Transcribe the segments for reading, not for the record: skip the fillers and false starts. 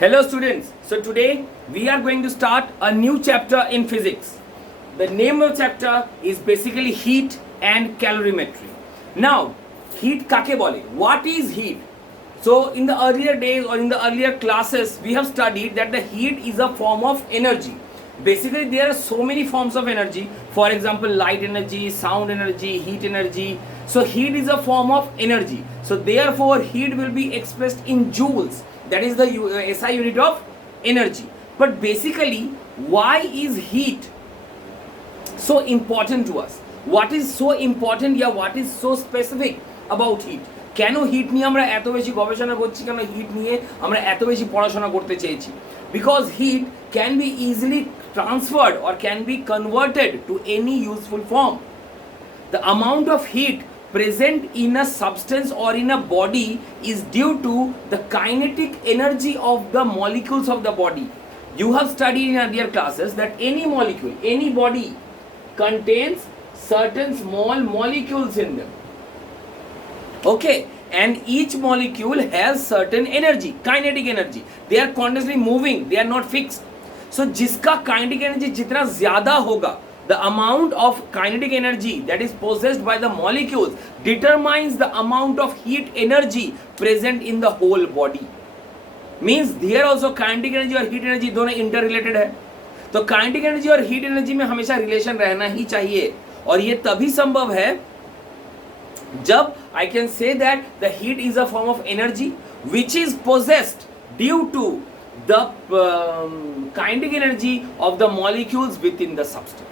Hello students, so today we are going to start a new chapter in physics. The name of the chapter is basically heat and calorimetry. Now, heat kake bole? What is heat? So in the earlier days or in the earlier classes, we have studied that the heat is a form of energy. Basically, there are so many forms of energy. For example, light energy, sound energy, heat energy. So heat is a form of energy. So therefore, heat will be expressed in joules. That is the SI unit of energy. But basically, why is heat so important to us? What is so important here? What is so specific about heat? কেন হিট নিয়ে আমরা এত বেশি গবেষণা করছি, কেন হিট নিয়ে আমরা এত বেশি পড়াশোনা করতে চেয়েছি? Because heat can be easily transferred or can be converted to any useful form. The amount of heat present in a substance or in a body is due to the kinetic energy of the molecules of the body. You have studied in earlier classes that any molecule, any body contains certain small molecules in them. Okay, and each molecule has certain energy, kinetic energy. They are constantly moving, they are not fixed. So जिसका kinetic energy जितना ज़्यादा होगा, the amount of kinetic energy that is possessed by the molecules determines the amount of heat energy present in the whole body. Means there also kinetic energy और heat energy दोनों interrelated है. तो kinetic energy और heat energy में हमेशा relation रहना ही चाहिए, और ये तभी संभव है जब I can say that the heat is a form of energy which is possessed due to the kinetic energy of the molecules within the substance.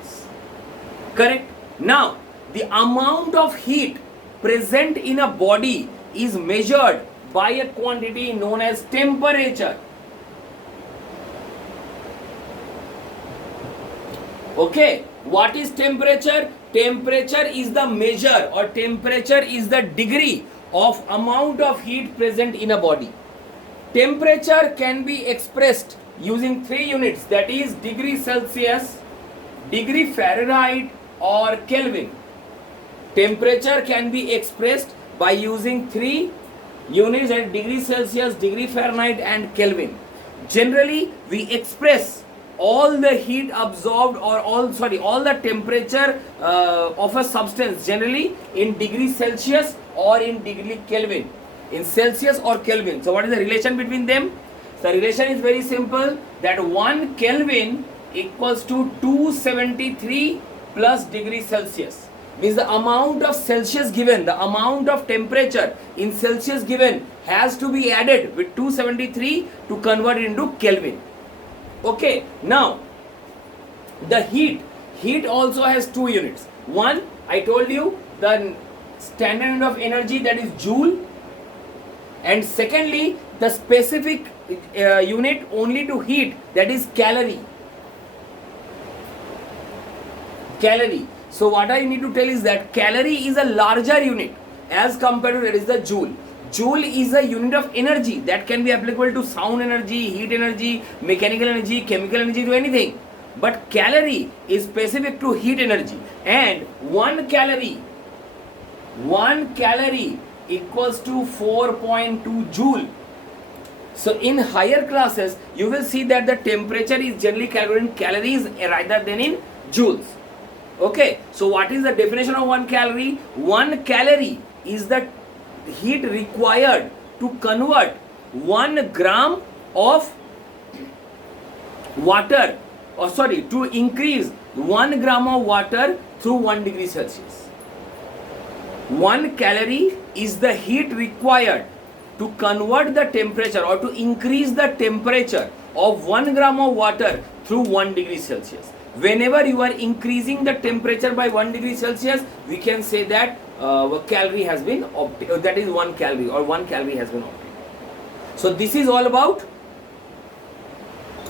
Correct? Now, the amount of heat present in a body is measured by a quantity known as temperature. Okay, what is temperature? Temperature is the measure, or temperature is the degree of amount of heat present in a body. Temperature can be expressed using three units, that is degree Celsius, degree Fahrenheit or Kelvin. Temperature can be expressed by using three units, at degree Celsius, degree Fahrenheit and Kelvin. Generally, we express all the heat absorbed or all the temperature of a substance generally in degree Celsius or in degree Kelvin, in Celsius or Kelvin. So what is the relation between them? The relation is very simple, that 1 Kelvin equals to 273 plus degree Celsius. Means the amount of Celsius given, the amount of temperature in Celsius given has to be added with 273 to convert it into Kelvin. Okay, now the heat also has two units. One, I told you, the standard unit of energy, that is joule, and secondly the specific unit only to heat, that is calorie. So what I need to tell is that calorie is a larger unit as compared to, that is the joule. Joule is a unit of energy that can be applicable to sound energy, heat energy, mechanical energy, chemical energy, to anything. But calorie is specific to heat energy, and 1 calorie equals to 4.2 joule. So in higher classes, you will see that the temperature is generally calculated in calories rather than in joules. Okay, so what is the definition of 1 calorie? 1 calorie is the heat required to convert 1 gram of water, to increase 1 gram of water through 1 degree Celsius. 1 calorie is the heat required to convert the temperature or to increase the temperature of 1 gram of water through 1 degree Celsius. Whenever you are increasing the temperature by 1 degree Celsius, we can say that a calorie has been obtained, that is 1 calorie, or 1 calorie has been obtained. So this is all about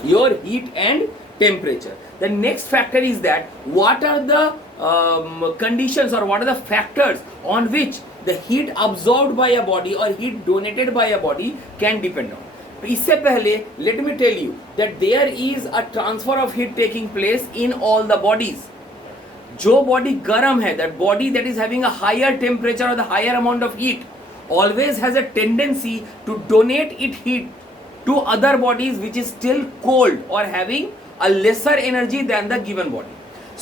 your heat and temperature. The next factor is that what are the conditions or what are the factors on which the heat absorbed by a body or heat donated by a body can depend on. इससे पहले let me tell you that there is a transfer of heat taking place in all the bodies. जो body गर्म है, that body that is having a higher temperature or the higher amount of heat always has a tendency to donate its heat to other bodies which is still cold or having a lesser energy than the given body.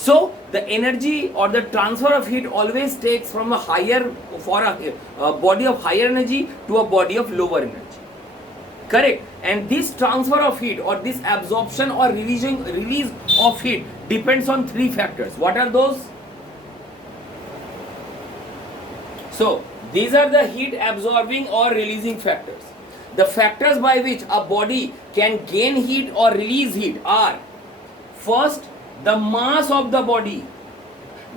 So the energy or the transfer of heat always takes from a higher, for a body of higher energy to a body of lower energy. Correct? And this transfer of heat or this absorption or release of heat depends on three factors. What are those? So these are the heat absorbing or releasing factors. The factors by which a body can gain heat or release heat are: first, the mass of the body.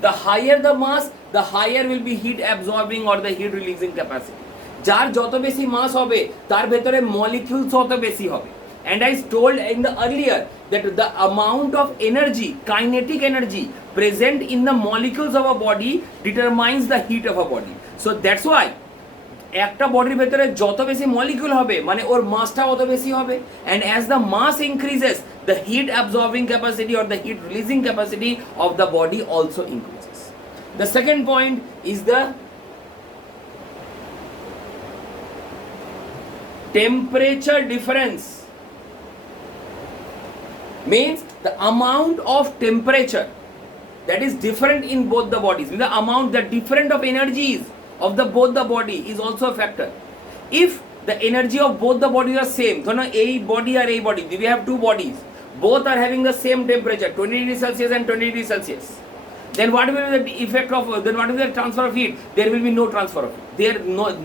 The higher the mass, the higher will be heat absorbing or the heat releasing capacity. যার যত বেশি মাস হবে তার ভেতরে মলিকিউলস তত বেশি হবে. And I told in the earlier that the amount of energy, kinetic energy present in the molecules of a body determines the heat of a body. So that's why একটা বডির ভেতরে যত বেশি মলিকিউল হবে মানে ওর মাসটা অত বেশি হবে, and as the mass increases the heat absorbing capacity or the heat releasing capacity of the body also increases. The second point is the temperature difference. Means the amount of temperature that is different in both the bodies, the amount, the different of energies of the both the body is also a factor. If the energy of both the bodies are same, so a body or a body, we have two bodies, both are having the same temperature, 20 degrees Celsius and 20 degrees Celsius, then what will be the effect of, then what will be the transfer of heat? There will be no transfer of heat. There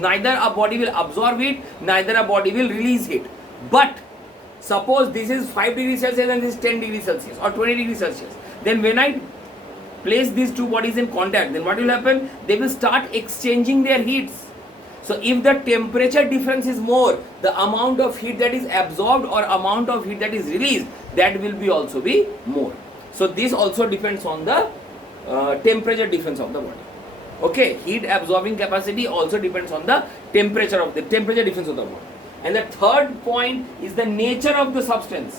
neither a body will absorb heat, neither a body will release heat. But suppose this is 5 degrees Celsius and this is 10 degrees Celsius or 20 degrees Celsius, then when I place these two bodies in contact, then what will happen? They will start exchanging their heats. So if the temperature difference is more, the amount of heat that is absorbed or amount of heat that is released, that will be also be more. So this also depends on the temperature difference of the body. Okay, heat absorbing capacity also depends on the temperature difference of the body. And the third point is the nature of the substance.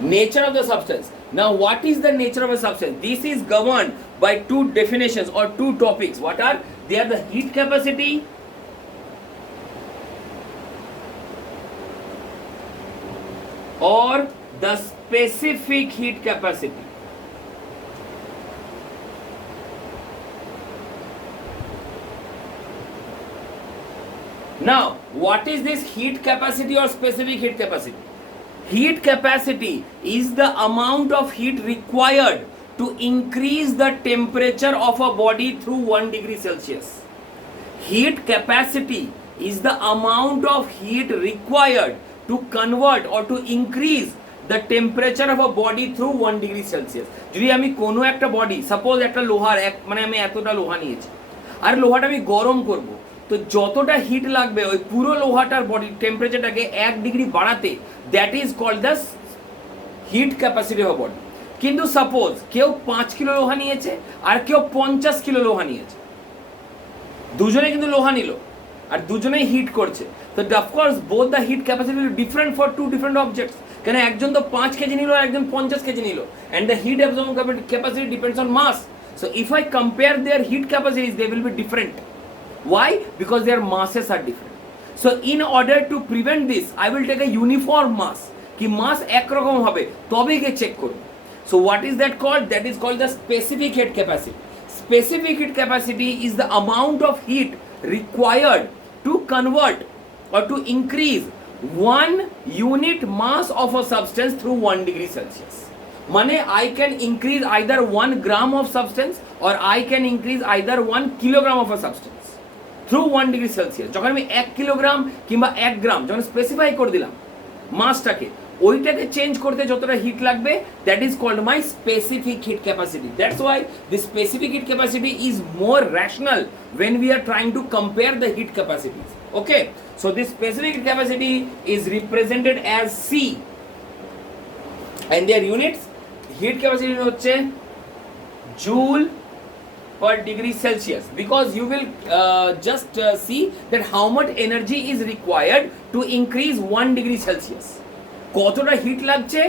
Nature of the substance. Now what is the nature of a substance? This is governed by two definitions or two topics. What are they? Are the heat capacity or the specific heat capacity. Now what is this heat capacity or specific heat capacity? Heat capacity is the amount of heat required to increase the temperature of a body through 1 degree Celsius. Heat capacity is the amount of heat required to convert or to increase the temperature of a body through 1 degree Celsius. যদি আমি কোনো একটা body, suppose একটা লোহার মানে আমি এতটা লোহা নিয়েছি আর লোহাটা আমি গরম করব, তো যতটা হিট লাগবে ওই পুরো লোহাটার বডি টেম্পারেচারটাকে 1 ডিগ্রি বাড়াতে, that is called the heat capacity of body. কিন্তু সাপোজ কেউ 5 কিলো লোহা নিয়েছে আর কেউ 50 কিলো লোহা নিয়েছে, দুজনে কিন্তু লোহা নিল আর দুজনেই হিট করছে, তো of course both the heat capacity will different for two different objects. কেন একজন তো 5 কেজি নিল আর একজন 50 কেজি নিল, and the heat absorbing capacity depends on mass. So if I compare their heat capacities, they will be different. Why? Because their masses are different. So in order to prevent this, I will take a uniform mass. कि mass एक रकम होबे, तबे के check करूँ। So what is that called? That is called the specific heat capacity. Specific heat capacity is the amount of heat required to convert or to increase 1 unit mass of a substance through 1 degree Celsius. মানে I can increase either 1 gram of substance or I can increase either 1 kilogram of a substance through 1 degree Celsius. যখন আমি 1 কিলোগ্রাম কিংবা 1 গ্রাম যখন স্পেসিফাই করে দিলাম মাসটাকে, ওইটাকে চেঞ্জ করতে যতটা হিট লাগবে, that is called my specific heat capacity. That's why the specific heat capacity is more rational when we are trying to compare the heat capacities. Okay, so this specific heat capacity is represented as C, and their units heat capacity হচ্ছে joule per degree Celsius, because you will just see that how much energy is required to increase 1 degree Celsius. কতটা হিট লাগছে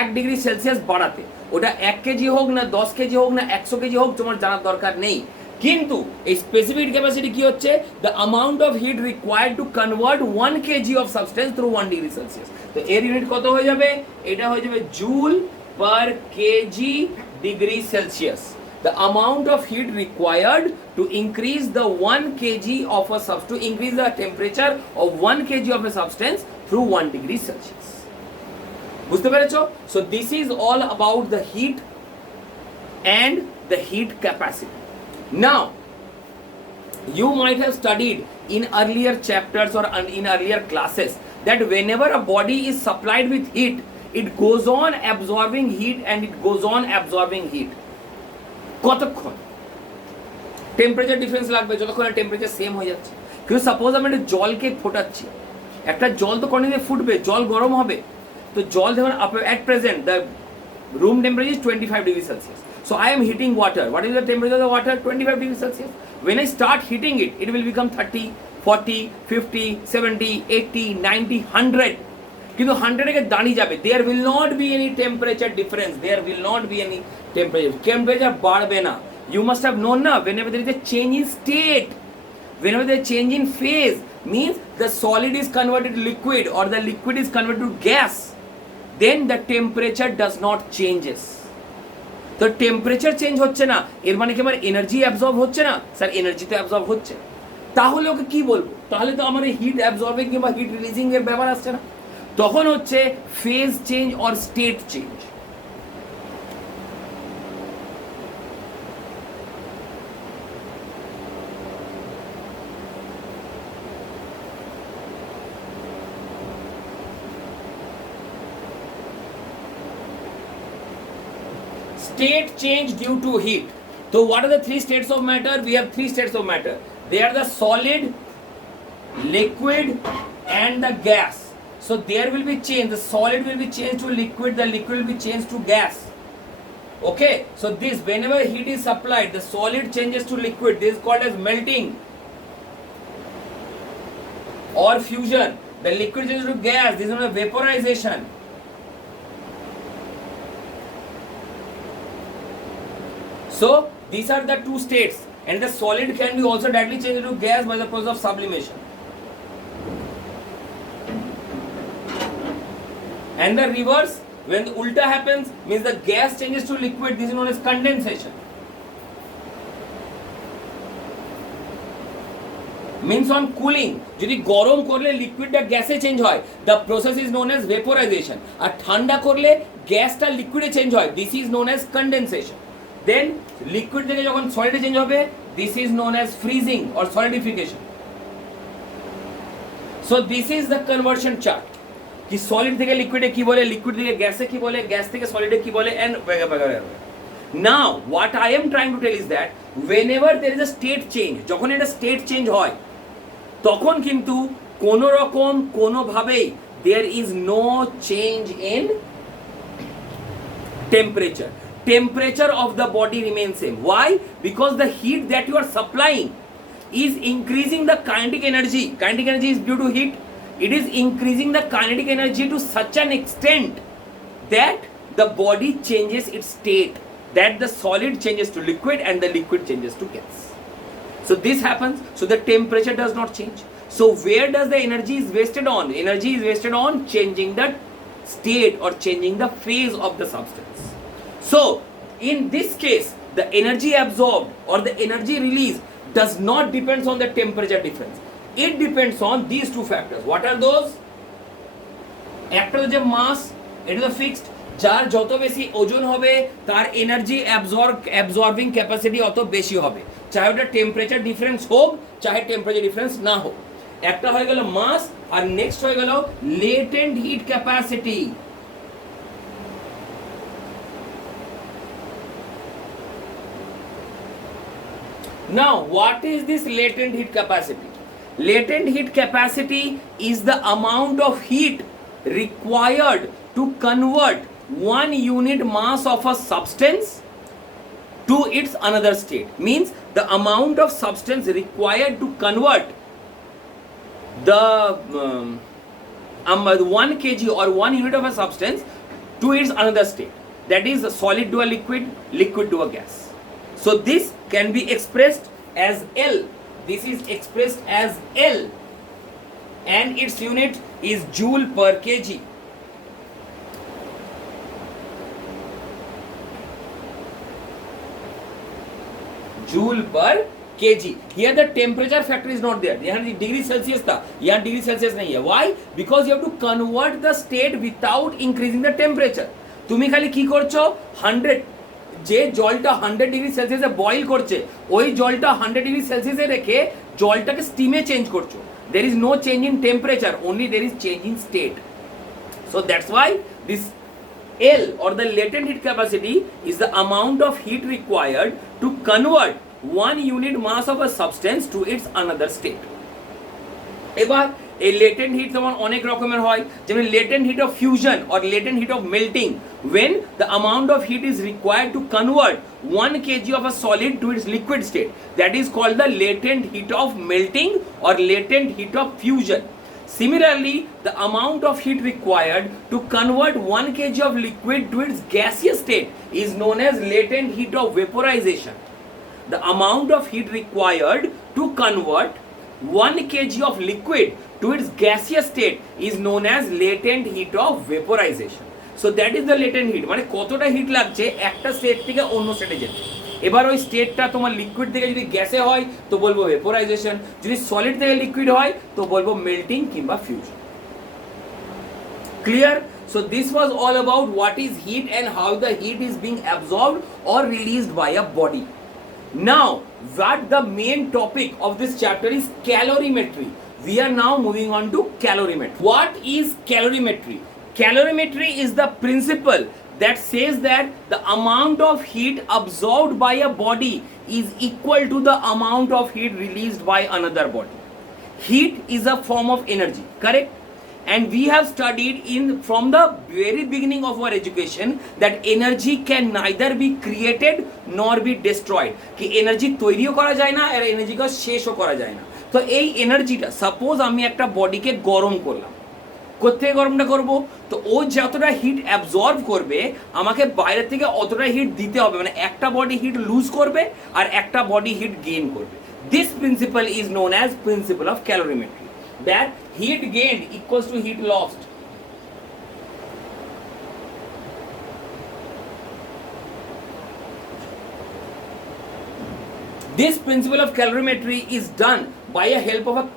1 degree Celsius বাড়াতে, ওটা 1 কেজি হোক না 10 কেজি হোক না 100 কেজি হোক তোমার জানার দরকার নেই। কিন্তু এই স্পেসিফিক হিট ক্যাপাসিটি কি হচ্ছে, the amount of hit required to convert 1 KG of substance through 1 degree Celsius. তো এর ইউনিট কত হয়ে যাবে, এটা হয়ে যাবে joule per KG degree Celsius. The amount of heat required to increase the 1 kg of a substance, to increase the temperature of 1 kg of a substance through 1 degree Celsius. বুঝতে পেরেছো? So this is all about the heat and the heat capacity. Now, you might have studied in earlier chapters or in earlier classes that whenever a body is supplied with heat, it goes on absorbing heat and it goes on absorbing heat. কতক্ষণ temperature difference লাগবে, যতক্ষণ temperature same হয়ে যাচ্ছে। কিন্তু সাপোজ আমি একটা জলকে ফোটাচ্ছি, একটা জল তো কন্টিনিউ ফুটবে, জল গরম হবে। তো জল ধরুন at present the room temperature is 25 degrees Celsius. So I am heating water. What is the temperature of the water? 25 degrees Celsius. When I start heating it, it will become 30, 40, 50, 70, 80, 90, 100. কিন্তু 100 এ দাঁড়িয়ে যাবে। There will not be any temperature difference. There will not be any temperature বাড়বে না। You must have known না, whenever there is a change in state, whenever there is a change in phase, means the solid is converted to liquid or the liquid is converted to gas, then the temperature does not changes. তো temperature change হচ্ছে না, এর মানে কি আমার energy absorb হচ্ছে না? Sir energy তো অ্যাবজর্ব হচ্ছে। তাহলে ওকে কি বলবো? তাহলে তো আমার হিট অ্যাবজর্বিং কিংবা হিট রিলিজিং এর ব্যাপার আসছে না। তখন হচ্ছে phase change or state change. State change due to heat. So what are the 3 states of matter? We have 3 states of matter. They are the solid, liquid and the gas. So there will be change. The solid will be changed to liquid, the liquid will be changed to gas. Okay, so this, whenever heat is supplied, the solid changes to liquid. This is called as melting or fusion. The liquid changes to gas. This is known as vaporization. So these are the 2 states, and the solid can be also directly changed into gas by the process of sublimation. And the reverse, when the ulta happens, means the gas changes to liquid. This is known as condensation. Means on cooling, যদি গরম করলে লিকুইডটা গ্যাসে চেঞ্জ হয়, the process is known as vaporization. আর ঠান্ডা করলে গ্যাসটা লিকুইডে চেঞ্জ হয়, this is known as condensation. Then liquid থেকে যখন সলিডে চেঞ্জ হবে, this is known as freezing or solidification. So this is the conversion chart. কি সলিড থেকে লিকুইডে কি বলে, লিকুইড থেকে গ্যাসে কি বলে, গ্যাস থেকে সলিডে কি বলে, and now what I am trying to tell is that whenever there is a state change, যখন এটা state change হয়, তখন কিন্তু কোনো রকম কোনোভাবেই there is no change in temperature. Temperature of the body remains same. Why? Because the heat that you are supplying is increasing the kinetic energy. Kinetic energy is due to heat. It is increasing the kinetic energy to such an extent that the body changes its state, that the solid changes to liquid and the liquid changes to gas. So this happens, so the temperature does not change. So where does the energy is wasted on? Energy is wasted on changing the state or changing the phase of the substance. So in this case, the energy absorbed or the energy released does not depend on the temperature difference. It depends on these 2 factors. What are those? একটা হচ্ছে mass, এটা তো fixed. যার যত বেশি ওজন হবে তার এনার্জি অ্যাবজর্বিং ক্যাপাসিটি অত বেশি হবে, চাহে ওটা টেম্পারেচার ডিফারেন্স হোক চাহে টেম্পারেচার ডিফারেন্স না হোক। একটা হয়ে গেল মাস, আর নেক্সট হয়ে গেল latent heat capacity. Now what is this latent heat capacity? Latent heat capacity is the amount of heat required to convert 1 unit mass of a substance to its another state. Means the amount of substance required to convert the 1 kg or 1 unit of a substance to its another state. That is a solid to a liquid, liquid to a gas. So this can be expressed as L. This is expressed as L, and its unit is joule per kg. Joule per kg. Here the temperature factor is not there. यहाँ degree Celsius था, यहाँ degree Celsius नहीं है. Why? Because you have to convert the state without increasing the temperature. তুমি খালি কি করছো, 100 যে জলটা 100 ডিগ্রি সেলসিয়াসে বয়েল করছে ওই জলটা 100 ডিগ্রি সেলসিয়াসে রেখে জলটাকে স্টিমে চেঞ্জ করছো. There is no change in temperature, only there is change in state. So that's why this L or the latent heat capacity is the amount of heat required to convert one unit mass of a substance to its another state. এবার এই latent heat তোমার অনেক রকমের হয়, যেমন latent heat of fusion or latent heat of melting, when the amount of heat is required to convert 1 kg of a solid to its liquid state, that is called the latent heat of melting or latent heat of fusion. Similarly, the amount of heat required to convert 1 kg of liquid to its gaseous state is known as latent heat of vaporization. The amount of heat required to convert 1 kg of liquid to its gaseous state is known as latent heat of vaporization. So that is the latent heat. মানে কতটা হিট লাগছে একটা স্টেট থেকে অন্য স্টেটে যেতে. এবার ওই স্টেটটা তোমার লিকুইড থেকে যদি গ্যাসে হয় তো বলবো ভেপোরাইজেশন, যদি সলিড থেকে লিকুইড হয় তো বলবো মেল্টিং কিংবা fusion. Clear? So this was all about what is heat and how the heat is being absorbed or released by a body. Now, what the main topic of this chapter is calorimetry. We are now moving on to calorimetry. What is calorimetry? Calorimetry is the principle that says that the amount of heat absorbed by a body is equal to the amount of heat released by another body. Heat is a form of energy, correct? And we have studied from the very beginning of our education that energy can neither be created nor be destroyed. कि energy তৈরিও করা যায় না আর energy কে শেষও করা যায় না. তো এই এনার্জিটা সাপোজ আমি একটা বডিকে গরম করলাম, কোথেকে গরমটা করব, তো ও যতটা হিট অ্যাবজর্ব করবে আমাকে বাইরে থেকে অতটা হিট দিতে হবে, মানে একটা বডি হিট লুজ করবে আর একটা বডি হিট গেইন করবে. This principle is known as principle of calorimetry, that heat gained equals to heat lost. This principle of calorimetry is done by a help of an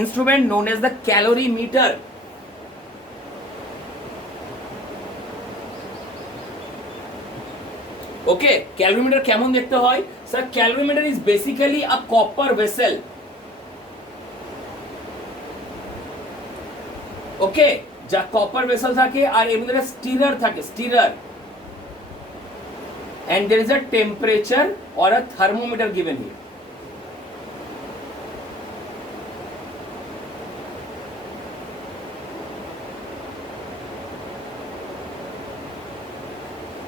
instrument known as the calorimeter. Okay, calorimeter কেমন দেখতে হয়? Sir, calorimeter is basically a copper vessel. ওকে, যা copper vessel থাকে আর এর মধ্যে স্টিরার থাকে, স্টিরার, and there is a temperature or a thermometer given here.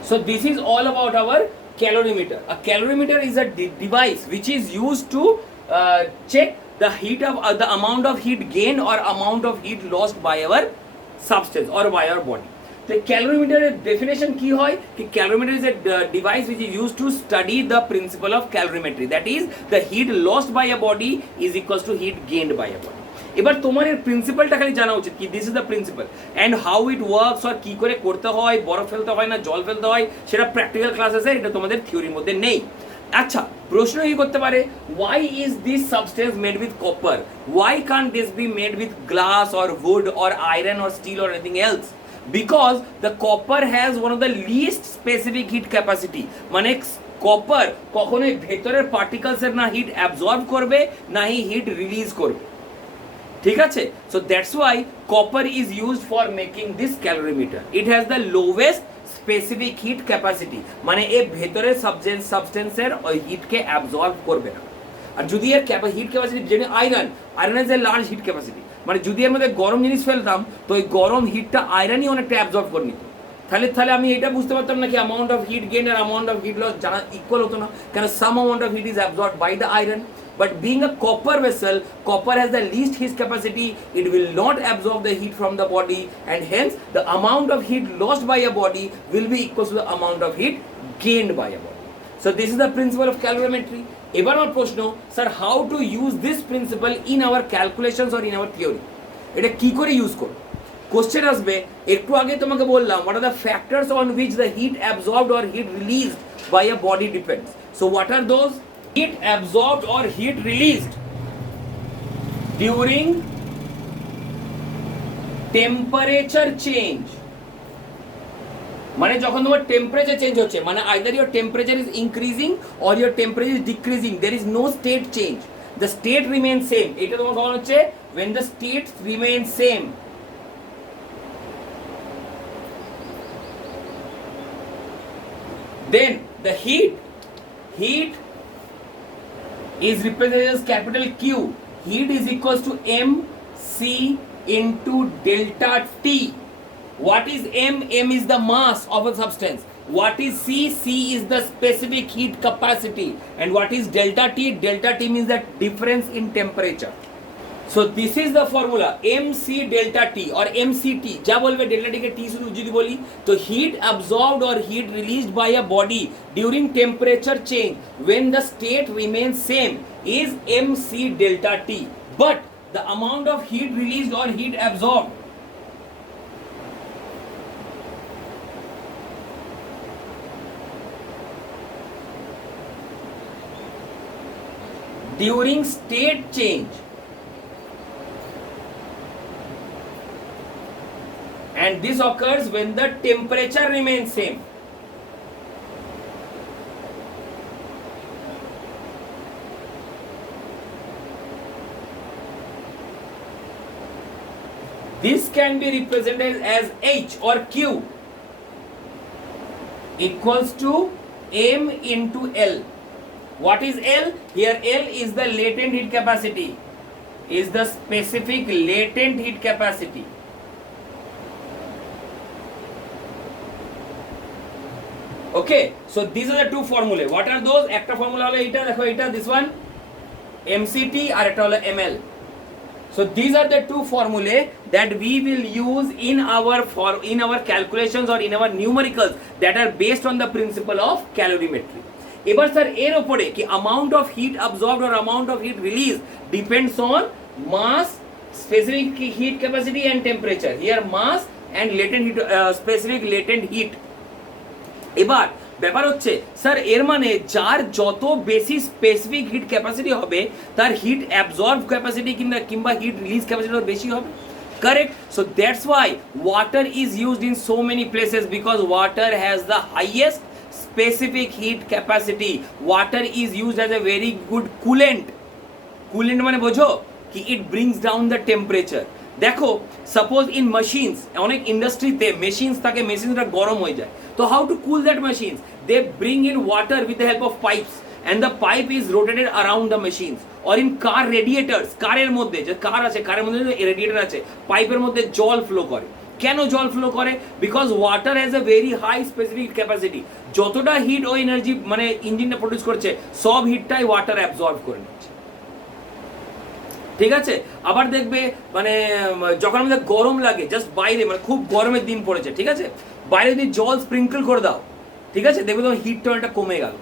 So this is all about our calorimeter. A calorimeter is a device which is used to check the heat of the amount of heat gained or amount of heat lost by our substance or by our body. The calorimeter definition কি হয় কি calorimeter is a device which is used to study the principle of calorimetry, that is the heat lost by a body is equals to heat gained by a body. এবার তোমার এর প্রিন্সিপালটা খালি জানা উচিত কি this is the principle and how it works, আর কি করে করতে হয়, বরফ ফেলতে হয় না জল ফেলতে হয়, সেটা প্র্যাকটিক্যাল ক্লাস আছে, এটা তোমাদের থিওরির মধ্যে নেই. আচ্ছা, প্রশ্ন কি করতে পারে, why is this substance made with copper? Why can't this be made with glass or wood or iron or steel or anything else? Because the copper has one of the least specific heat capacity. মানে কপার কখনোই ভেতরের পার্টিকেলসের না hit absorb করবে না hit release করবে, ঠিক আছে? So that's why copper is used for making this calorimeter. It has the lowest specific heat capacity, মানে এ ভেতরের সাবস্টেন্সের ওই হিটকে অ্যাবজর্ব করবে না. আর যদি এর হিট ক্যাপাসিটি, যেটা iron is a large hit capacity, মানে যদি এর মধ্যে গরম জিনিস ফেলতাম তো ওই গরম হিটটা আয়রনই অনেকটা অ্যাবজর্ব করে নিত. তাহলে আমি এটা বুঝতে পারতাম না কি অ্যামাউন্ট অফ হিট গেইন আর অ্যামাউন্ট অফ হিট লস জানা ইকুয়াল হতো না, কেন some amount of heat is absorbed by the iron. But being a copper vessel, copper has the least heat capacity. It will not absorb the heat from the body, and hence the amount of heat lost by a body will be equal to the amount of heat gained by a body. So this is the principle of calorimetry. এবার আমার প্রশ্ন, sir how to use this principal in our calculations or in our theory? এটা কি করে ইউজ করব? কোশ্চেন আসবে, একটু আগে তোমাকে বললাম what are the factors on which the heat absorbed or heat released by a body depends. So what are those? Heat absorbed or heat released during temperature change. মানে যখন তোমার টেম্পারেচার চেঞ্জ হচ্ছে, মানে either your temperature is increasing or your temperature is decreasing, there is no state change, the state remain same. এটা তোমার কখন হচ্ছে? when the states remain same. Then the heat is represented as capital Q. Heat is equals to mc into delta T. What is m? M is the mass of a substance. What is c? C is the specific heat capacity. And what is delta T? Delta T means the difference in temperature. So this is the formula mc delta T or mct. যা বলবে delta T কে T শুধু যদি বলি, তো heat absorbed or heat released by a body during temperature change when the state remains same is mc delta T. But the amount of heat released or heat absorbed during state change, and this occurs when the temperature remains same. This can be represented as H or Q equals to M into L. What is L? Here L is the latent heat capacity, is the specific latent heat capacity. Okay, so these are the two formulae. What are those? একটা formula হলো এটা, দেখো এটা, this one MCT আর একটা হলো ML. So these are the two formulae that we will use in our calculations or in our numericals that are based on the principle of calorimetry. এবার স্যার এর উপরে কি amount of heat absorbed or amount of heat released depends on mass, specific heat capacity and temperature. Here mass and latent heat, specific latent heat. এবার ব্যাপার হচ্ছে স্যার এর মানে যার যত বেশি স্পেসিফিক হিট ক্যাপাসিটি হবে তার হিট অ্যাবজর্ব ক্যাপাসিটি কিংবা হিট রিলিজ ক্যাপাসিটি বেশি হবে, correct? So that's why water is used in so many places because water has the highest specific heat capacity. Water is used as a very good coolant. Coolant মানে বোঝো কি? it brings down the temperature. দেখো suppose in machines, অনেক ইন্ডাস্ট্রিতে machines থাকে, মেশিনসটা গরম হয়ে যায়, তো how to cool that machines? They bring in water with the help of pipes and the pipe is rotated around the machines. or in car radiators, কারের মধ্যে যে কার আছে, কারের মধ্যে যে রেডিয়েটর আছে, পাইপের মধ্যে জল ফ্লো করে। কেন জল ফ্লো করে? Because water has a very high specific capacity. যতটা হিট ও এনার্জি মানে ইঞ্জিনটা প্রডিউস করছে সব হিটটাই ওয়াটার অ্যাবজর্ব করে নিচ্ছে, ঠিক আছে? আবার দেখবে মানে যখন আমাদের গরম লাগে, জাস্ট বাইরে মানে খুব গরমের দিন পড়েছে, ঠিক আছে, বাইরে যদি জল স্প্রিঙ্কল করে দাও, ঠিক আছে, দেখবে তোমার হিটটা অনেকটা কমে গেল।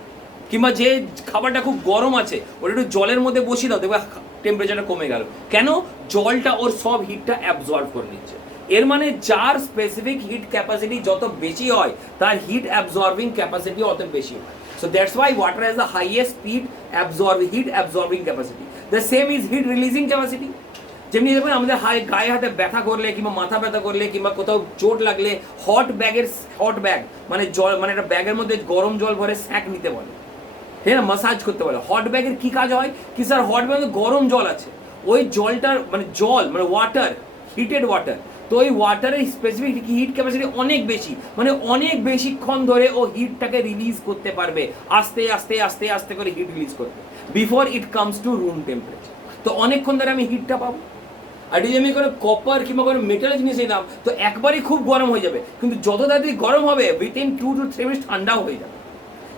কিংবা যে খাবারটা খুব গরম আছে ওটা একটু জলের মধ্যে বসিয়ে দাও, দেখবে টেম্পারেচারটা কমে গেল। কেন? জলটা ওর সব হিটটা অ্যাবজর্ব করে নিচ্ছে। এর মানে যার স্পেসিফিক হিট ক্যাপাসিটি যত বেশি হয় তার হিট অ্যাবজর্বিং ক্যাপাসিটি অত বেশি হয়। So that's why water has the highest heat absorbing capacity. The same is heat releasing capacity. যেমনি দেখবেন আমাদের গায়ে হাতে ব্যথা করলে কিংবা মাথা ব্যথা করলে কিংবা কোথাও চোট লাগলে হট ব্যাগ মানে জল, মানে একটা ব্যাগের মধ্যে গরম জল ভরে স্যাক নিতে বলে, ঠিক আছে, মাসাজ করতে বলে। হট ব্যাগের কি কাজ হয় কি স্যার? হট ব্যাগে গরম জল আছে, ওই জলটার মানে জল মানে ওয়াটার, হিটেড ওয়াটার, তো ওই ওয়াটারের স্পেসিফিক হিট ক্যাপাসিটি অনেক বেশি, মানে অনেক বেশিক্ষণ ধরে ও হিটটাকে রিলিজ করতে পারবে, আস্তে আস্তে আস্তে আস্তে করে হিট রিলিজ করবে before it comes to room temperature. তো অনেকক্ষণ ধরে আমি হিটটা পাবো। আর যদি আমি কোনো কপার কিংবা কোনো মেটাল জিনিস নিলাম তো একবারই খুব গরম হয়ে যাবে, কিন্তু যত তাড়াতাড়ি গরম হবে উইথিন 2 to 3 মিনিট ঠান্ডাও হয়ে যাবে।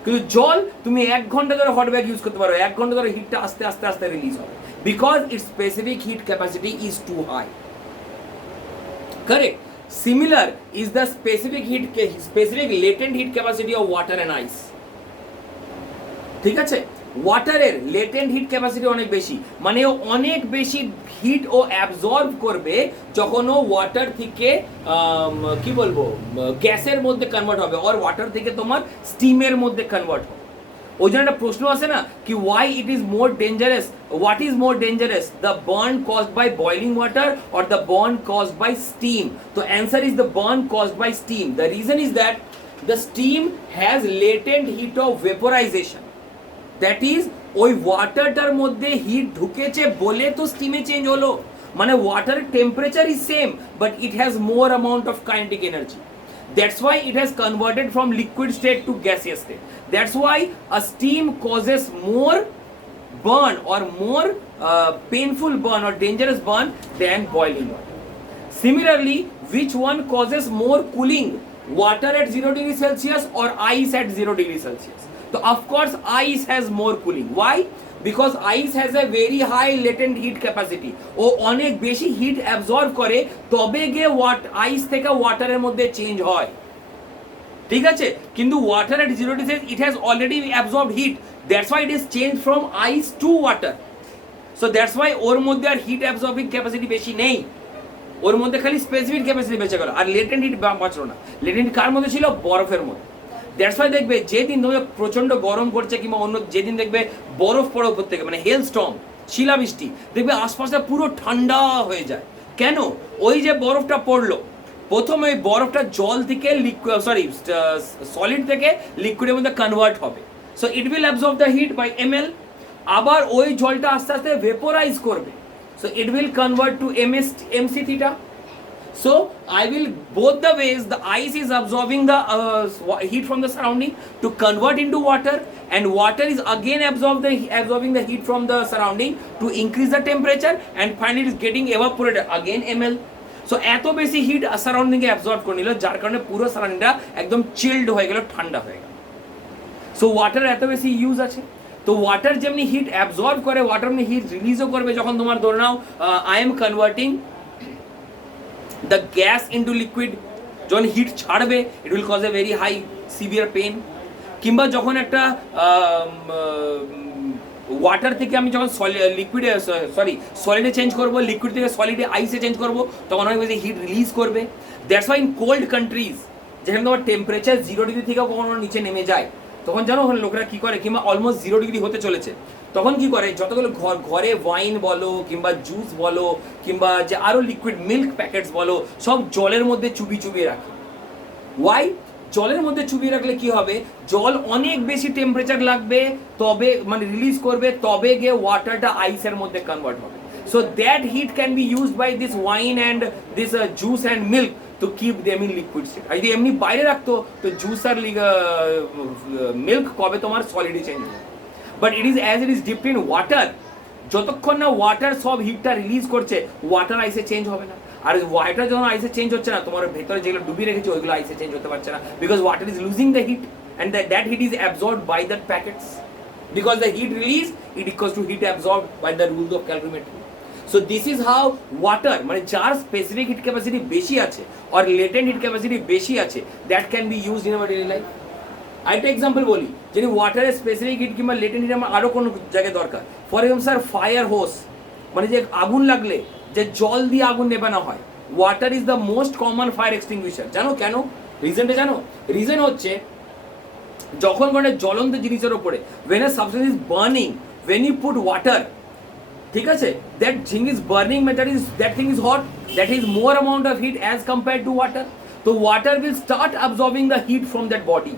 কিন্তু জল তুমি 1 ঘন্টা ধরে হট ব্যাগ ইউজ করতে পারো, 1 ঘন্টা ধরে হিটটা আস্তে আস্তে আস্তে রিলিজ হবে because its specific heat capacity is too high, correct? Similar is the specific latent heat capacity of water and ice. ঠিক আছে। ওয়াটারের লেটেন্ট হিট ক্যাপাসিটি অনেক বেশি, মানে ও অনেক বেশি হিট ও অ্যাবজর্ব করবে যখন ও ওয়াটার থেকে কি বলবো গ্যাসের মধ্যে কনভার্ট হবে, আর ওয়াটার থেকে তোমার স্টিমের মধ্যে কনভার্ট হবে। ওই জন্য একটা প্রশ্ন আছে না কি why it is more dangerous, what is more dangerous, the burn caused by boiling water or the burn caused by steam? তো answer is the burn caused by steam. The reason is that the steam has latent heat of vaporization, that is ওই ওয়াটারটার মধ্যে হিট ঢুকেছে বলে তো স্টিমে change হলো, মানে ওয়াটারের temperature is same but it has more amount of kinetic energy. That's why it has converted from liquid state to gaseous state. That's why a steam causes more burn or more painful burn or dangerous burn than boiling water. Similarly, which one causes more cooling, water at 0 degree Celsius or ice at 0 degree Celsius? So of course ice has more cooling. Why? Because ice has a very high latent heat capacity. ও অনেক বেশি hit absorb করে তবে গিয়ে আইস থেকে ওয়াটারের মধ্যে চেঞ্জ হয়, ঠিক আছে। কিন্তু water at 0 degree it has already absorbed heat, that's why it is change from ice to water. So that's why ওর মধ্যে আর হিট অ্যাবজর্বিং ক্যাপাসিটি বেশি নেই, ওর মধ্যে খালি স্পেসিফিক ক্যাপাসিটি বেঁচে গেল, আর লেটেন্ট হিট বাঁচলো না। লেটেন্ট কার মধ্যে ছিল? বরফের মধ্যে। দ্যাটস ওয়াই দেখবে যেদিন ধরে প্রচন্ড গরম করছে কিংবা অন্য যেদিন দেখবে বরফ পড়ে উপর থেকে, মানে হেল স্টর্ম, শিলাবৃষ্টি, দেখবে আশপাশটা পুরো ঠান্ডা হয়ে যায়। কেন? ওই যে বরফটা পড়লো, প্রথমে ওই বরফটা জল থেকে সলিড থেকে লিকুইডের মধ্যে কনভার্ট হবে, so it will absorb the heat by ml। আবার ওই জলটা আস্তে আস্তে ভেপোরাইজ করবে, so it will convert to mc theta. So I will both the ways the ice is absorbing the heat from the surrounding to convert into water, and water is again absorbing the heat from the surrounding to increase the temperature, and finally it is getting evaporated again ml. So এত বেশি hit surrounding এ অ্যাবজর্ব করে নিল যার কারণে পুরো সারাউন্ডিংটা একদম চিল্ড হয়ে গেল, ঠান্ডা হয়ে গেল। সো ওয়াটার এত বেশি ইউজ আছে, তো ওয়াটার যেমনি হিট অ্যাবজর্ব করে ওয়াটার এমনি হিট রিলিজও করবে। যখন তোমার ধরে now I am converting the gas into liquid, যখন হিট ছাড়বে it will cause a very high severe pain। কিংবা যখন একটা ওয়াটার থেকে আমি যখন সলিডে চেঞ্জ করবো, লিকুইড থেকে সলিডে আইসে চেঞ্জ করবো, তখন অনেক বেশি হিট রিলিজ করবে। That's why in cold countries যেখানে তোমার টেম্পারেচার 0 ডিগ্রি থেকেও কখনো নিচে নেমে যায়, তখন জানো ওখানে লোকেরা কী করে, কিংবা অলমোস্ট 0 ডিগ্রি হতে চলেছে, তখন কি করে যতগুলো ঘরে ওয়াইন বলো কিংবা জুস বলো কিংবা যে আরও লিকুইড মিল্ক প্যাকেটস বলো সব জলের মধ্যে চুবিয়ে রাখে। ওয়াই? জলের মধ্যে চুবিয়ে রাখলে কি হবে, জল অনেক বেশি টেম্পারেচার লাগবে তবে মানে রিলিজ করবে, তবে গিয়ে ওয়াটারটা আইসের মধ্যে কনভার্ট হবে। So that heat can be used by this wine and this juice and milk to keep them in liquid state। আর যদি এমনি বাইরে রাখতো তো জুস আর মিল্ক কবে তোমার সলিডে চেঞ্জ হবে। But it is as it is dipped in water, যতক্ষণ না ওয়াটার সব হিটটা রিলিজ করছে ওয়াটার আইসে চেঞ্জ হবে না। আর ওয়াটার যখন আইসে চেঞ্জ হচ্ছে না, তোমার ভেতরে যেগুলো ডুবিয়ে রেখেছে ওইগুলো আইসে চেঞ্জ হতে পারছে না, because water is losing the heat and that heat is absorbed by that packets, because the heat release it equals to heat absorbed by the rules of calorimetry. So this is how water, মানে যার specific heat capacity বেশি আছে আর latent heat capacity বেশি আছে, that can be used in our daily life. আরেকটা এক্সাম্পল বলি, যদি ওয়াটারের স্পেসিফিক হিট কিংবা লেটেন্ট হিট আমার আরও কোনো জায়গায় দরকার, ফর এক্সাম্পল স্যার ফায়ার হোস, মানে যে আগুন লাগলে যে জল দিয়ে আগুন নেভানো হয়, water is the most common fire extinguisher. জানো কেন? রিজনটা জানো? রিজন হচ্ছে যখন কোনো জ্বলন্ত জিনিসের ওপরে when a substance is burning, when you put water, ঠিক আছে, that thing is burning, that thing is hot, that is more amount of heat as compared to water. So water will start absorbing the heat from that body,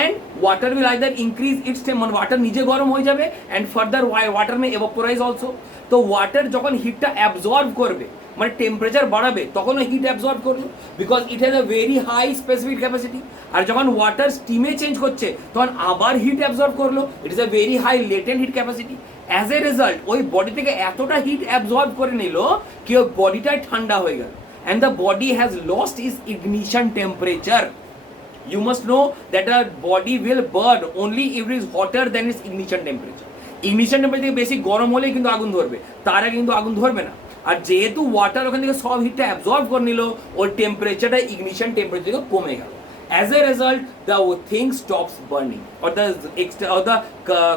and water will either increase its temperature, water নিজে গরম হয়ে যাবে, and further water may evaporize also. তো water যখন হিটটা absorb করবে মানে temperature বাড়াবে তখন হিট অ্যাবজর্ব করলো, because it has a very high specific capacity. আর যখন ওয়াটার স্টিমে চেঞ্জ করছে তখন আবার হিট অ্যাবজর্ব করলো, it is a very high latent heat capacity. As a result ওই বডি থেকে এতটা হিট অ্যাবজর্ব করে নিল কি ওই বডিটাই ঠান্ডা হয়ে গেল, and the body has lost is ignition temperature. You must know that a body will burn only if it is hotter than its ignition temperature. Ignition temperature থেকে বেশি গরম হলেই কিন্তু আগুন ধরবে, তার আগে কিন্তু আগুন ধরবে না। আর যেহেতু ওয়াটার ওখান থেকে সব হিটটা অ্যাবজর্ব করে নিল, ওর টেম্পারেচারটা ইগনিশন টেম্পারেচার থেকে কমে গেল, As a result, the thing stops burning, or the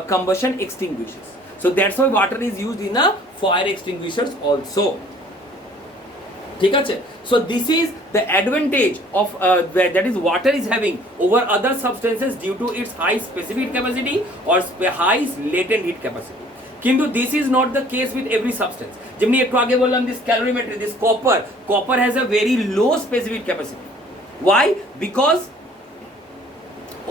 combustion extinguishes. So that's why water is used in a fire extinguishers also. ঠিক আছে? So this is the advantage of that is water is having over other substances due to its high specific heat capacity or high latent heat capacity. কিন্তু this is not the case with every substance. যেমনি একটু আগে বললাম this calorimetry, this copper has a very low specific capacity. Why? Because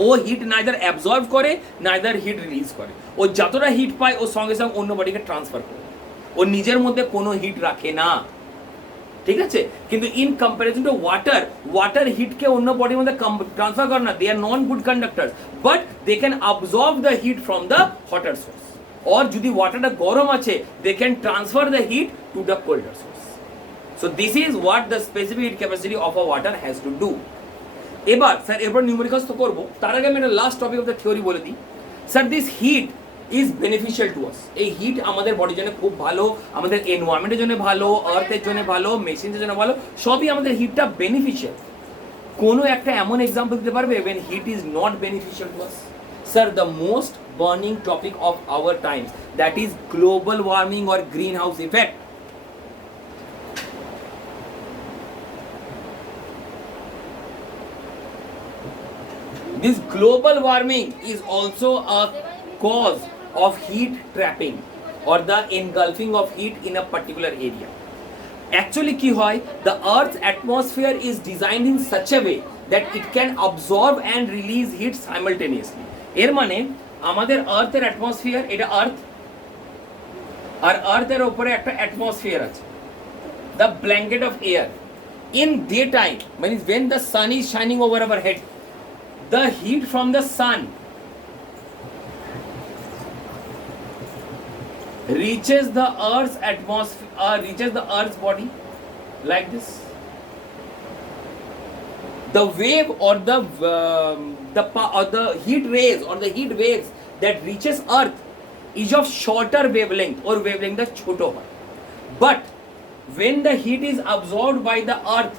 ও heat neither absorb করে neither heat release করে। ও যতটা হিট পায় ও সঙ্গে সঙ্গে অন্য বডিকে ট্রান্সফার করে, ও নিজের মধ্যে কোনো হিট রাখে না, ঠিক আছে? কিন্তু ইন কম্পারিজন টু ওয়াটার হিটকে অন্য বডির মধ্যে ট্রান্সফার করে না। They are non good conductors, but they can absorb the heat from the hotter source. or যদি ওয়াটারটা গরম আছে they can transfer the heat to the colder source. So this is what the specific heat capacity of a water has to do. এবার sir এরপর numericals তো করবো, তার আগে আমি একটা last topic of the theory বলে দিই। Sir this heat is beneficial to us. এই হিট আমাদের বডির জন্য খুব ভালো, আমাদের এনভায়রনমেন্টের জন্য ভালো, আর্থের জন্য ভালো, মেশিনের জন্য ভালো, সবই আমাদের হিটটা বেনিফিশিয়াল। কোনো একটা এমন এক্সাম্পল দিতে পারবে when heat is not beneficial to us? Sir, the most burning topic of our times, that is global warming or greenhouse effect. This global warming is also a cause of heat trapping or the engulfing of heat in a particular area. Actually কি হয়, the earth's atmosphere is designed in such a way that it can absorb and release heat simultaneously. এর মানে আমাদের আর্থের অ্যাটমসফিয়ার, এটা আর্থ, আর আর্থের উপরে একটা অ্যাটমসফিয়ার আছে, the blanket of air. In daytime, means when the sun is shining over our head, the heat from the sun reaches the earth's atmosphere, reaches the earth's body like this. The wave or the heat rays or the heat waves that reaches earth is of shorter wavelength or wavelength choto hoy. But when the heat is absorbed by the earth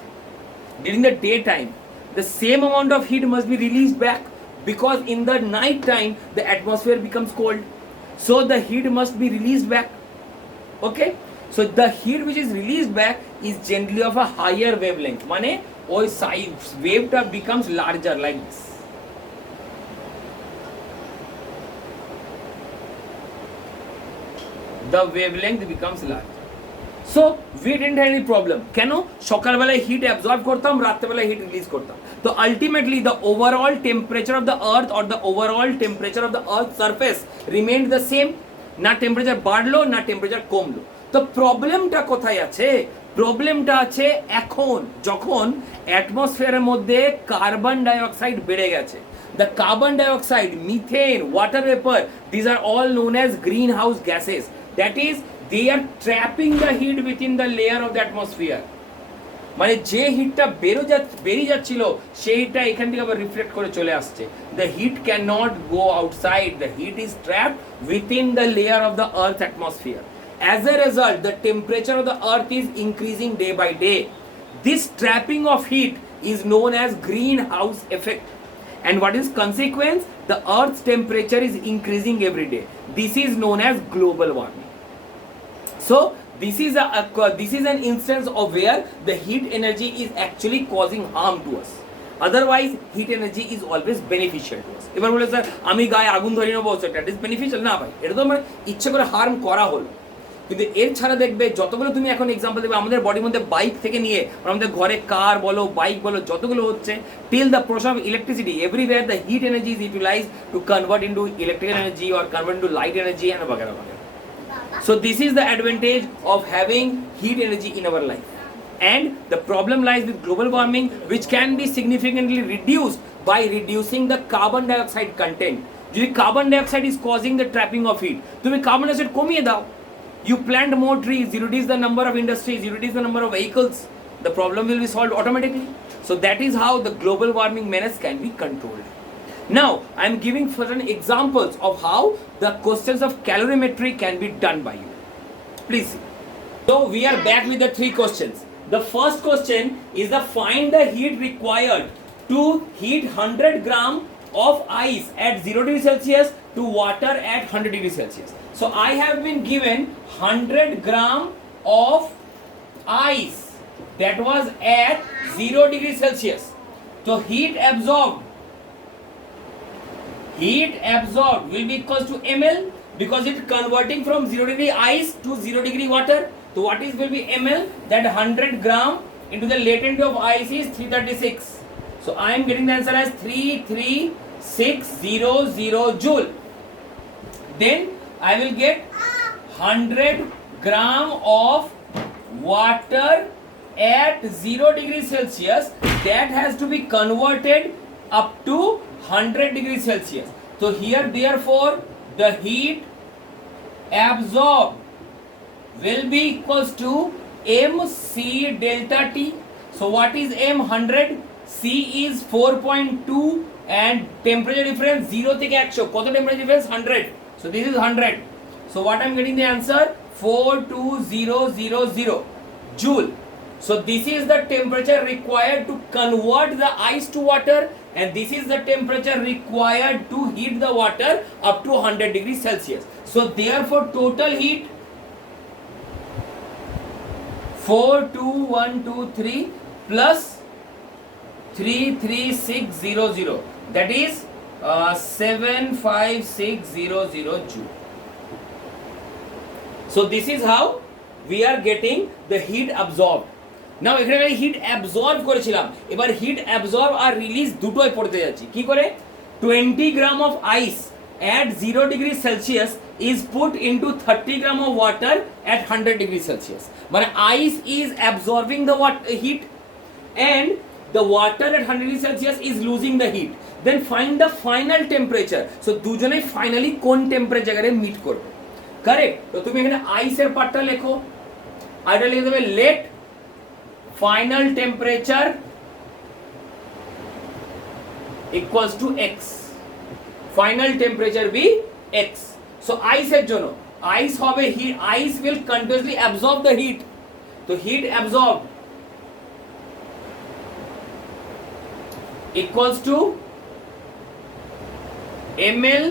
during the daytime, the same amount of heat must be released back, because in the night time the atmosphere becomes cold, so the heat must be released back. Okay, so the heat which is released back is generally of a higher wavelength, mane ওই ওয়েভটা becomes larger like this. The wavelength becomes larger. So we didn't have any problem. কেন? সকালবেলায় hit absorb করতাম, রাত্রেবেলায় hit release করতাম। তো ultimately the overall temperature of the earth or the overall temperature of the earth's surface remained the same. না টেম্পারেচার বাড়লো না টেম্পারেচার কমলো। তো প্রবলেমটা কোথায় আছে? প্রবলেমটা আছে এখন যখন অ্যাটমসফিয়ারের মধ্যে কার্বন ডাইঅক্সাইড বেড়ে গেছে। The carbon dioxide, methane, water vapor, these are all known as greenhouse gases. That is, they are trapping the heat within the layer of the atmosphere. মানে যে হিটটা বেরিয়ে যাচ্ছিল সেই হিটটা এখান থেকে আবার রিফ্লেক্ট করে চলে আসছে। The heat cannot go outside. The heat is trapped within the layer of the Earth's atmosphere. As a result, the temperature of the Earth is increasing day by day. This trapping of heat is known as greenhouse effect. And what is consequence? The Earth's temperature is increasing every day. This is known as global warming. So this is an instance of where the heat energy is actually causing harm to us. Otherwise, heat energy is always beneficial to us. এবার বলে স্যার আমি গায়ে আগুন ধরিয়ে নেবো, সেটা is beneficial না ভাই, এটা তো আমার ইচ্ছে করে হার্ম করা হলো। কিন্তু এর ছাড়া দেখবে যতগুলো তুমি এখন এক্সাম্পল দেবে আমাদের বডির মধ্যে বাইক থেকে নিয়ে আমাদের ঘরে কার বলো বাইক বলো যতগুলো হচ্ছে, till the process of electricity everywhere the heat energy is utilized to convert into electrical energy or convert into light energy and বাগেরা বাগেরা। So this is the advantage of having heat energy in our life. And the problem lies with global warming, which can be significantly reduced by reducing the carbon dioxide content. যদি carbon dioxide is causing the trapping of heat, তুমি carbon dioxide কমিয়ে দাও, you plant more trees, you reduce the number of industries, you reduce the number of vehicles, the problem will be solved automatically. So that is how the global warming menace can be controlled. Now I am giving certain examples of how the questions of calorimetry can be done by you. Please see. So we are back with the three questions. The first question is the find the heat required to heat 100 gram of ice at 0 degree Celsius to water at 100 degree Celsius. So I have been given 100 gram of ice that was at 0 degree Celsius. So heat absorbed will be equals to ml, because it's converting from 0 degree ice to 0 degree water. So what is will be ml? That 100 gram into the latent of ice is 336. So I am getting the answer as 33600 joule. Then I will get 100 gram of water at 0 degree Celsius that has to be converted up to 100 degrees Celsius. So here therefore the heat absorbed will be equals to mc delta T. So what is m? 100, C is 4.2 and temperature difference 0 থেকে 100 কত temperature difference? 100. So this is 100. So what I am getting the answer? 42000 joule. So this is the temperature required to convert the ice to water, and this is the temperature required to heat the water up to 100 degrees Celsius. So therefore total heat 42123 plus 33600, that is 75600 joule. So this is how we are getting the heat absorbed. Now এখানে আমি hit absorb করেছিলাম, এবার hit absorb আর রিলিজ দুটোই পড়তে যাচ্ছি। কি করে? 20 গ্রাম of ice at 0 degree Celsius is put into 30 gram of water at 100 degree Celsius. But ice is absorbing the heat and the water at 100 degree Celsius is losing the heat. Then find the final temperature. So দুজনে ফাইনালি কোন টেম্পারেচারে মিট করবে, কারেক্ট? তো তুমি এখানে আইসের পার্টটা লেখো, আর এটা লিখে দেবে late final temperature equals to x. Final temperature be x. So ice এর জন্য ice হবে heat, ice will continuously absorb the heat. So heat absorbed equals to ml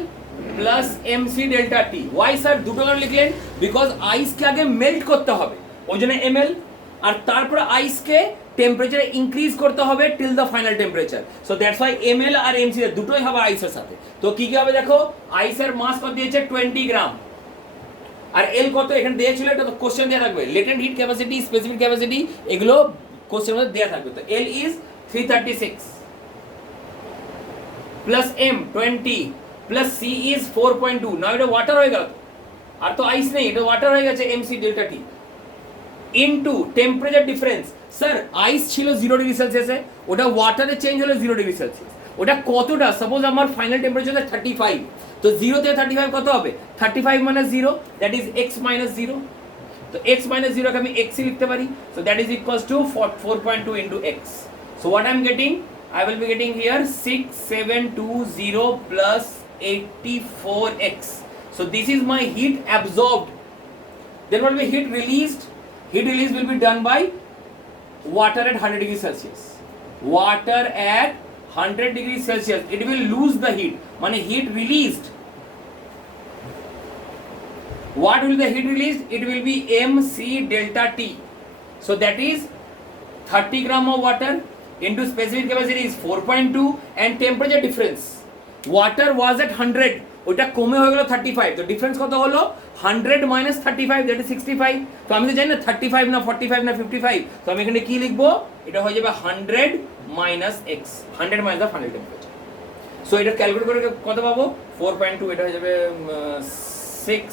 plus mc delta t. Why sir দুটো কেন লিখলেন? বিকজ আইসকে আগে মেল্ট করতে হবে, ওই জন্য ml, আর তারপরে আইসকে টেম্পারেচার ইনক্রিজ করতে হবে till the final temperature. So that's why ml আর mc দুটোই হবে আইসের সাথে। তো কি কি হবে দেখো, আইসের মাস কত দিয়েছে 20 গ্রাম, আর এল কত এখানে দিয়েছিল, এটা তো কোশ্চেন দেয়া থাকবে, latent heat capacity, specific capacity, এগুলো কোশ্চেনের মধ্যে দেয়া থাকবে। তো L is 336 plus M 20 plus C is 4.2। Now এটা ওয়াটার হয়ে গেল, আর তো আইস নেই, এটা ওয়াটার হয়ে গেছে mc ডেল্টা টি ইনটু টেম্পারেচার ডিফারেন্স। স্যার আইস ছিল 0 ডিগ্রি সেলসিয়াসে, ওটা ওয়াটারে চেঞ্জ হলো 0 ডিগ্রি সেলসিয়াস, ওটা কতটা? সাপোজ আমার ফাইনাল টেম্পারেচার 35, তো 0 থেকে 35 কত হবে? 35 minus 0, that is x minus 0. তো x minus 0 কে আমি x লিখতে পারি, so that is equals to 4.2 into x. So what I am getting? I will be getting here 6720 plus 84x. So this is my heat absorbed. Then what will be heat released? Heat release will be done by water at 100 degrees Celsius. Water at 100 degrees Celsius, it will lose the heat. মানে heat released. What will the heat released? It will be mc delta T. So that is 30 gram of water into specific capacity is 4.2 and temperature difference. Water was at 100, ওটা কমে হয়ে গেল 35, তো ডিফারেন্স কত হলো? 100 minus 35, that is 65. তো আমি তো জানি না 35 না 45 না 55, তো আমি এখানে কি লিখবো? এটা হয়ে যাবে 100 minus x, 100 minus the final temperature. So এটা ক্যালকুলেট করে কত পাবো? 4.2, এটা হয়ে যাবে 6,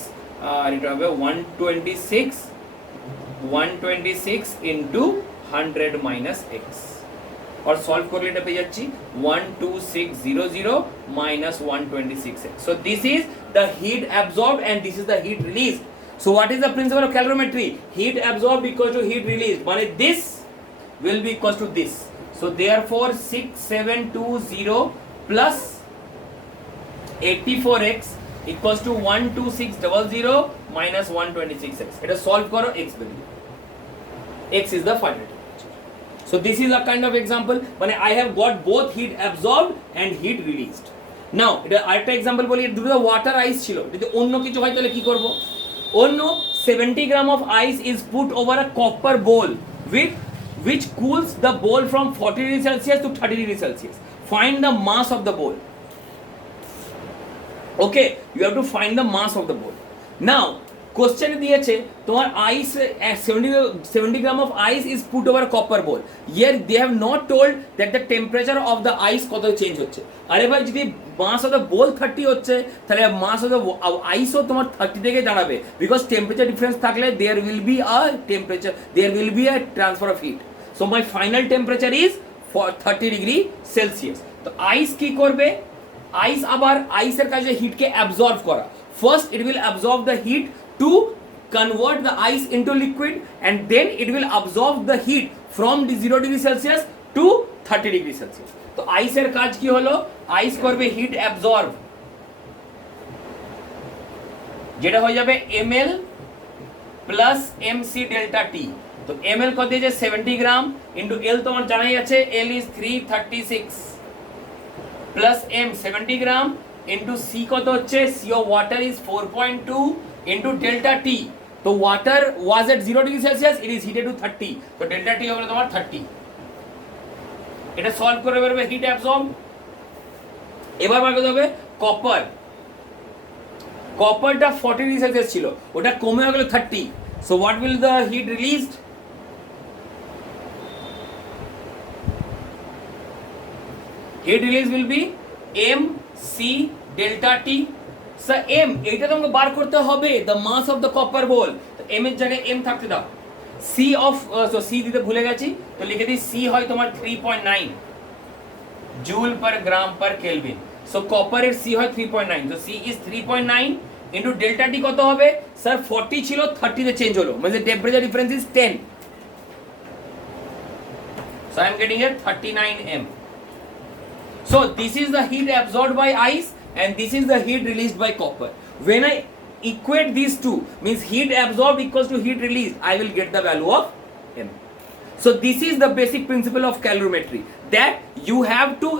আর এটা হবে 126 into 100 minus x, और सॉल्व করলে এটা পেয়ে যাচ্ছি 12600 minus 126x. So this is the heat absorbed and this is the heat released. So what is the principle of calorimetry? Heat absorbed equals to heat released, মানে this will be equals to this. So therefore 6720 plus 84x equals to 12600 minus 126x. এটা সলভ করো, x value, x is the final temperature. So this is a kind of example মানে I have got both heat absorbed and heat released. Now এটা আরেকটা এক্সাম্পল বলি, দুটো ওয়াটার আইস ছিল, যদি অন্য কিছু হয় তাহলে কি করব? অন্য 70 গ্রাম of ice is put over a copper bowl with which cools the bowl from 40 degrees Celsius to 30 degrees Celsius. Find the mass of the bowl. Okay, you have to find the mass of the bowl. Now কোশ্চেনে দিয়েছে তোমার ice 70 gram of ice is put over copper bowl, yeah they have not told that the temperature of the ice কত change হচ্ছে। আরে ভাই যদি মাস of the বোল 30 হচ্ছে তাহলে মাস অফ দ্য আইসও তোমার 30 থেকে দাঁড়াবে, বিকজ টেম্পারেচার ডিফারেন্স থাকলে there will be a temperature, there will be a transfer of heat. So my final temperature is 30 degree Celsius. তো আইস কি করবে? আইস আবার আইসের কাজে হিটকে অ্যাবজর্ব করা। First it will absorb the heat to convert the ice into liquid, and then it will absorb the heat from the 0 degree Celsius to 30 degree Celsius. তো আইসের কাজ কি হলো? আইস করবে হিট অ্যাবজর্ব, যেটা হয়ে যাবে ml প্লাস mc ডেল্টা টি। তো ml কত দিয়েছে 70 গ্রাম ইনটু l তোমার জানাই আছে l is 336 plus m 70 gram into c কত হচ্ছে c of water is 4.2 into delta t. তো water was at 0 degree Celsius, it is heated to 30, তো delta t হবে তোমার 30। এটা সলভ করে বেরোবে হিট অ্যাবসর্ব। এবার বার করতে হবে কপার। কপারটা 40 ডিগ্রি সেলসিয়াস ছিল, ওটা কমে হয়ে গেল 30। So what will the heat released? Heat release will be m c delta t। Sir M এইটা তোমাকে বার করতে হবে, the mass of the copper bowl. M এর জায়গায় এম থাকতে দাও। সি অফ সি দিতে ভুলে গেছি, তো লিখে দিই সি হয় তোমার 3.9 joule per gram per kelvin. So কপারের সি হয় 3.9, so C is 3.9 into delta T কত হবে? স্যার 40 ছিল 30 তে চেঞ্জ হলো, মানে temperature difference is 10, so I am getting a 39 m। So this is the heat absorbed by ice and this is the heat released by copper. When I equate these two, means heat absorbed equals to heat released, I will get the value of m. So this is the basic principle of calorimetry, that you have to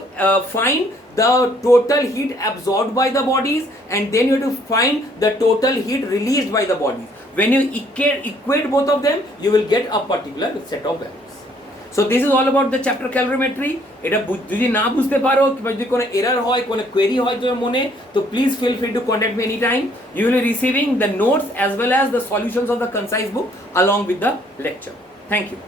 find the total heat absorbed by the bodies, and then you have to find the total heat released by the bodies. When you equate both of them, you will get a particular set of values. So this is all about the chapter calorimetry. এটা যদি না বুঝতে পারো কিংবা যদি কোনো এরর হয়, কোনো কোয়েরি হয় তোমার মনে, তো please feel free to contact me any time. You will be receiving the notes as well as the solutions of the concise book along with the lecture. Thank you.